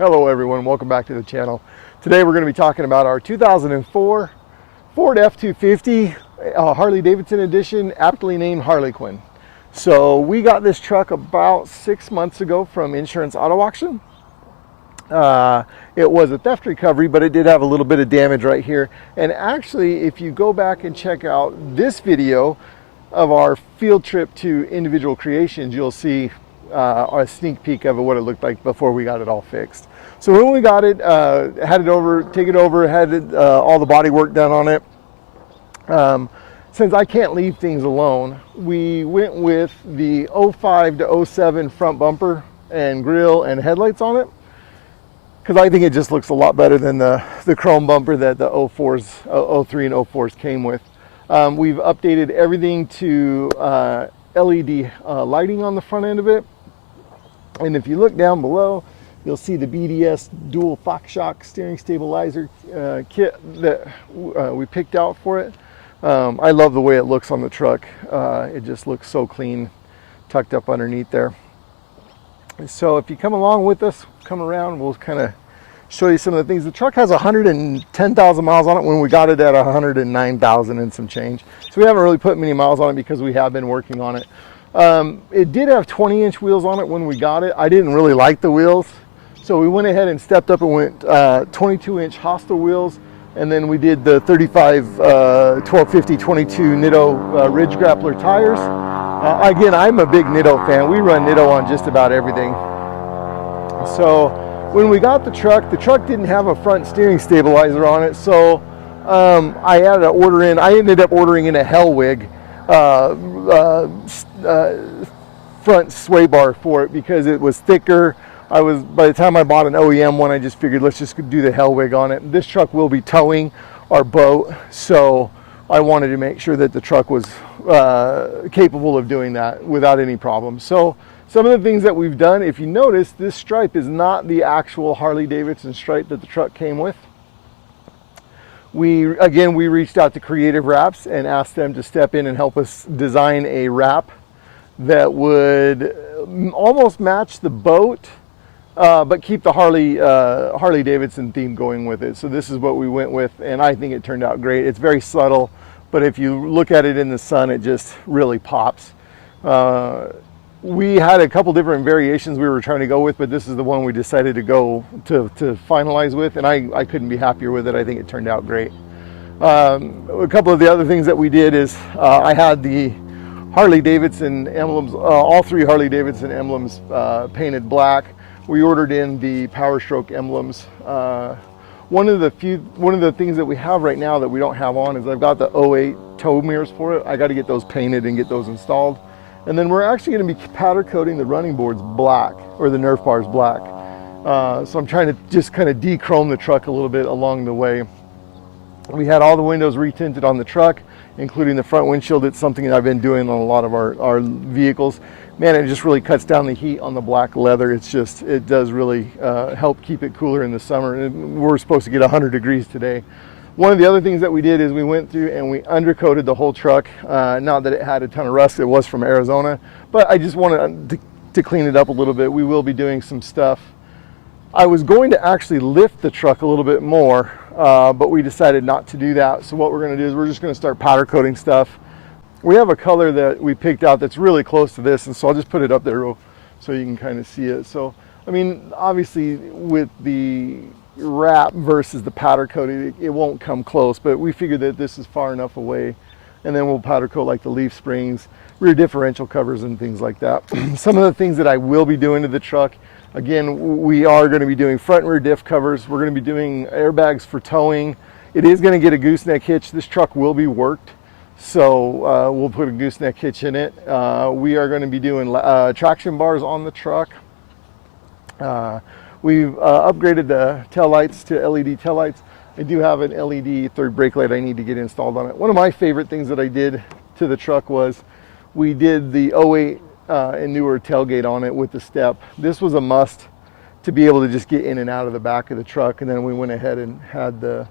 Hello everyone, welcome back to the channel. Today we're going to be talking about our 2004 Ford F-250 Harley Davidson edition, aptly named HarleyQuinn. So we got this truck about 6 months ago from Insurance Auto Auction. It was a theft recovery, but it did have a little bit of damage right here. And actually, if you go back and check out this video of our field trip to Individual Creations, you'll see a sneak peek of what it looked like before we got it all fixed. So when we got it, had all the body work done on it. Since I can't leave things alone, we went with the 05 to 07 front bumper and grille and headlights on it, because I think it just looks a lot better than the chrome bumper that the 04s, 03 and 04s came with. We've updated everything to LED lighting on the front end of it. And if you look down below, you'll see the BDS dual Fox shock steering stabilizer kit that we picked out for it. I love the way it looks on the truck. It just looks so clean, tucked up underneath there. So if you come along with us, come around, we'll kind of show you some of the things. The truck has 110,000 miles on it when we got it at 109,000 and some change. So we haven't really put many miles on it because we have been working on it. It did have 20-inch wheels on it when we got it. I didn't really like the wheels, so we went ahead and stepped up and went 22-inch Hostile wheels, and then we did the 35 1250 22 Nitto Ridge Grappler tires. Again, I'm a big Nitto fan. We run Nitto on just about everything. So when we got the truck didn't have a front steering stabilizer on it, so I had to order in. I ended up ordering in a Hellwig front sway bar for it because it was thicker. By the time I bought an OEM one, I just figured let's just do the Hellwig on it. This truck will be towing our boat, so I wanted to make sure that the truck was capable of doing that without any problems. So some of the things that we've done, if you notice, this stripe is not the actual Harley Davidson stripe that the truck came with. We reached out to Creative Wraps and asked them to step in and help us design a wrap that would almost match the boat, but keep the Harley Davidson theme going with it. So this is what we went with, and I think it turned out great. It's very subtle, but if you look at it in the sun, it just really pops. We had a couple different variations we were trying to go with, but this is the one we decided to go to finalize with, and I couldn't be happier with it. I think it turned out great. A couple of the other things that we did is I had the Harley Davidson emblems, all three Harley Davidson emblems painted black. We ordered in the Power Stroke emblems. One of the things that we have right now that we don't have on is I've got the 08 tow mirrors for it. I got to get those painted and get those installed. And then we're actually going to be powder coating the running boards black, or the Nerf bars black. So I'm trying to just kind of de-chrome the truck a little bit along the way. We had all the windows retinted on the truck, including the front windshield. It's something that I've been doing on a lot of our vehicles. Man, it just really cuts down the heat on the black leather. It does really help keep it cooler in the summer. And we're supposed to get 100 degrees today. One of the other things that we did is we went through and we undercoated the whole truck. Not that it had a ton of rust, it was from Arizona, but I just wanted to clean it up a little bit. We will be doing some stuff. I was going to actually lift the truck a little bit more, but we decided not to do that. So what we're going to do is we're just going to start powder coating stuff. We have a color that we picked out that's really close to this, and so I'll just put it up there so you can kind of see it. So, I mean, obviously with the wrap versus the powder coating, it won't come close, but we figured that this is far enough away, and then we'll powder coat like the leaf springs, rear differential covers, and things like that. Some of the things that I will be doing to the truck, again, we are going to be doing front and rear diff covers. We're going to be doing airbags for towing. It is going to get a gooseneck hitch. This truck will be worked, so we'll put a gooseneck hitch in it. We are going to be doing traction bars on the truck. We've upgraded the tail lights to LED tail lights. I do have an LED third brake light I need to get installed on it. One of my favorite things that I did to the truck was we did the 08 and newer tailgate on it with the step. This was a must to be able to just get in and out of the back of the truck, and then we went ahead and had the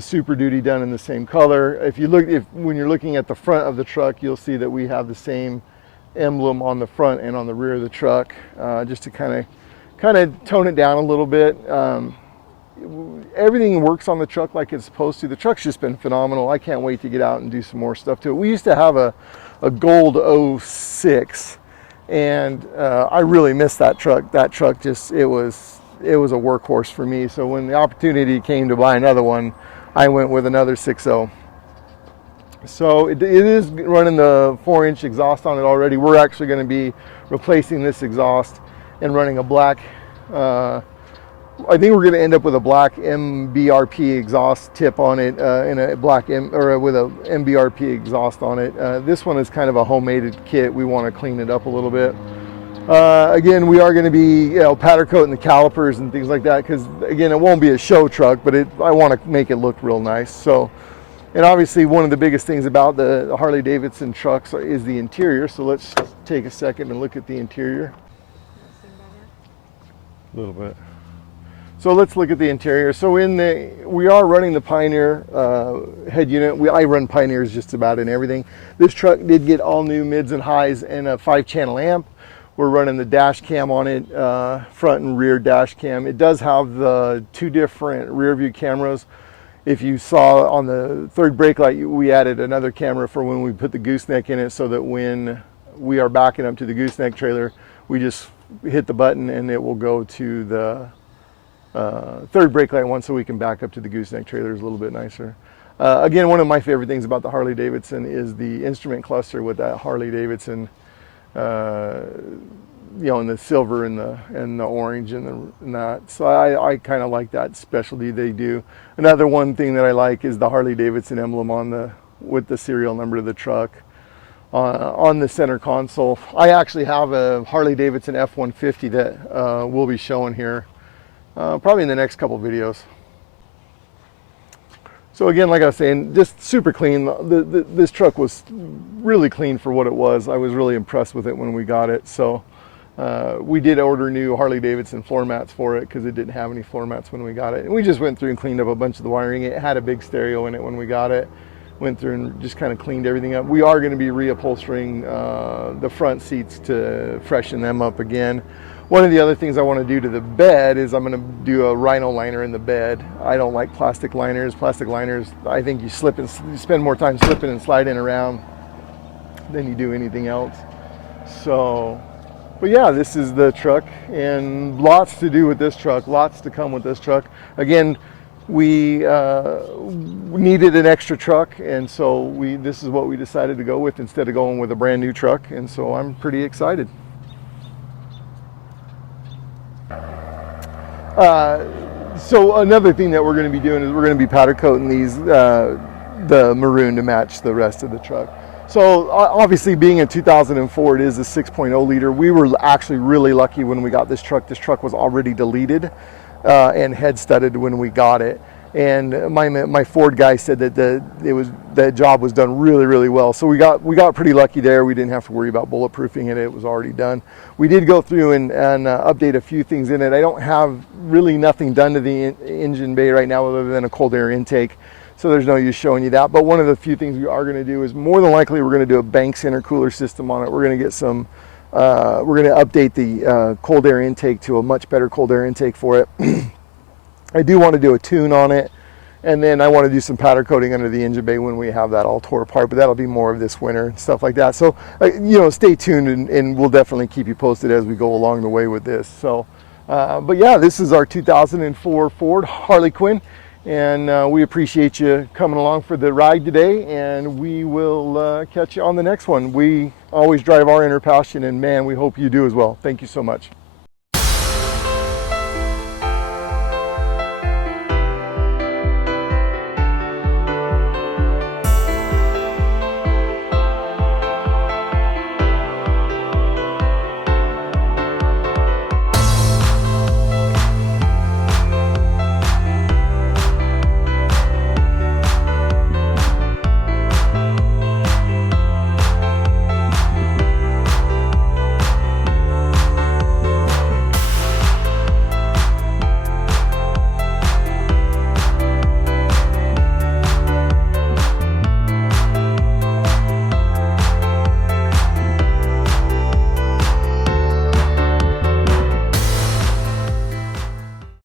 Super Duty done in the same color. When you're looking at the front of the truck, you'll see that we have the same emblem on the front and on the rear of the truck, just to kind of kind of tone it down a little bit. Everything works on the truck like it's supposed to. The truck's just been phenomenal. I can't wait to get out and do some more stuff to it. We used to have a gold 06, and I really miss that truck. That truck just, it was a workhorse for me. So when the opportunity came to buy another one, I went with another 6.0. So it is running the 4-inch exhaust on it already. We're actually going to be replacing this exhaust and running a black, I think we're going to end up with a black MBRP exhaust tip on it, and a black with a MBRP exhaust on it. This one is kind of a homemade kit. We want to clean it up a little bit. Again, we are going to be, powder coating the calipers and things like that, because again, it won't be a show truck, but I want to make it look real nice. So, and obviously one of the biggest things about the Harley Davidson trucks is the interior. So let's take a second and look at the interior. A little bit. So let's look at the interior. So we are running the Pioneer head unit. I run Pioneers just about in everything. This truck did get all new mids and highs and a 5-channel amp. We're running the dash cam on it, front and rear dash cam. It does have the 2 different rear view cameras. If you saw on the third brake light, we added another camera for when we put the gooseneck in it, so that when we are backing up to the gooseneck trailer, we just hit the button and it will go to the third brake light one, so we can back up to the gooseneck trailer. Is a little bit nicer. Again, one of my favorite things about the Harley Davidson is the instrument cluster with that Harley Davidson, in the silver and the orange and that. So I kind of like that specialty they do. Another one thing that I like is the Harley Davidson emblem with the serial number of the truck on the center console. I actually have a Harley Davidson F-150 that we'll be showing here. Probably in the next couple videos. So again, like I was saying, just super clean. This truck was really clean for what it was. I was really impressed with it when we got it. So we did order new Harley Davidson floor mats for it, because it didn't have any floor mats when we got it. And we just went through and cleaned up a bunch of the wiring. It had a big stereo in it when we got it. Went through and just kind of cleaned everything up. We are going to be reupholstering the front seats to freshen them up again. One of the other things I want to do to the bed is I'm going to do a rhino liner in the bed. I don't like plastic liners. Plastic liners, I think you spend more time slipping and sliding around than you do anything else. So, but yeah, this is the truck, and lots to do with this truck, lots to come with this truck. Again, we needed an extra truck, and so this is what we decided to go with instead of going with a brand new truck, and so I'm pretty excited. So another thing that we're going to be doing is we're going to be powder coating these, the maroon, to match the rest of the truck. So obviously, being a 2004, it is a 6.0 liter. We were actually really lucky when we got this truck. This truck was already deleted and head studded when we got it. And my Ford guy said that the job was done really, really well. So we got pretty lucky there. We didn't have to worry about bulletproofing it. It was already done. We did go through and update a few things in it. I don't have really nothing done to the engine bay right now other than a cold air intake. So there's no use showing you that. But one of the few things we are going to do is, more than likely, we're going to do a Banks intercooler system on it. We're going to get some, we're going to update the cold air intake to a much better cold air intake for it. I do want to do a tune on it, and then I want to do some powder coating under the engine bay when we have that all tore apart, but that'll be more of this winter and stuff like that. So, stay tuned, and we'll definitely keep you posted as we go along the way with this. So, but yeah, this is our 2004 Ford HarleyQuinn, and we appreciate you coming along for the ride today, and we will catch you on the next one. We always drive our inner passion, and man, we hope you do as well. Thank you so much.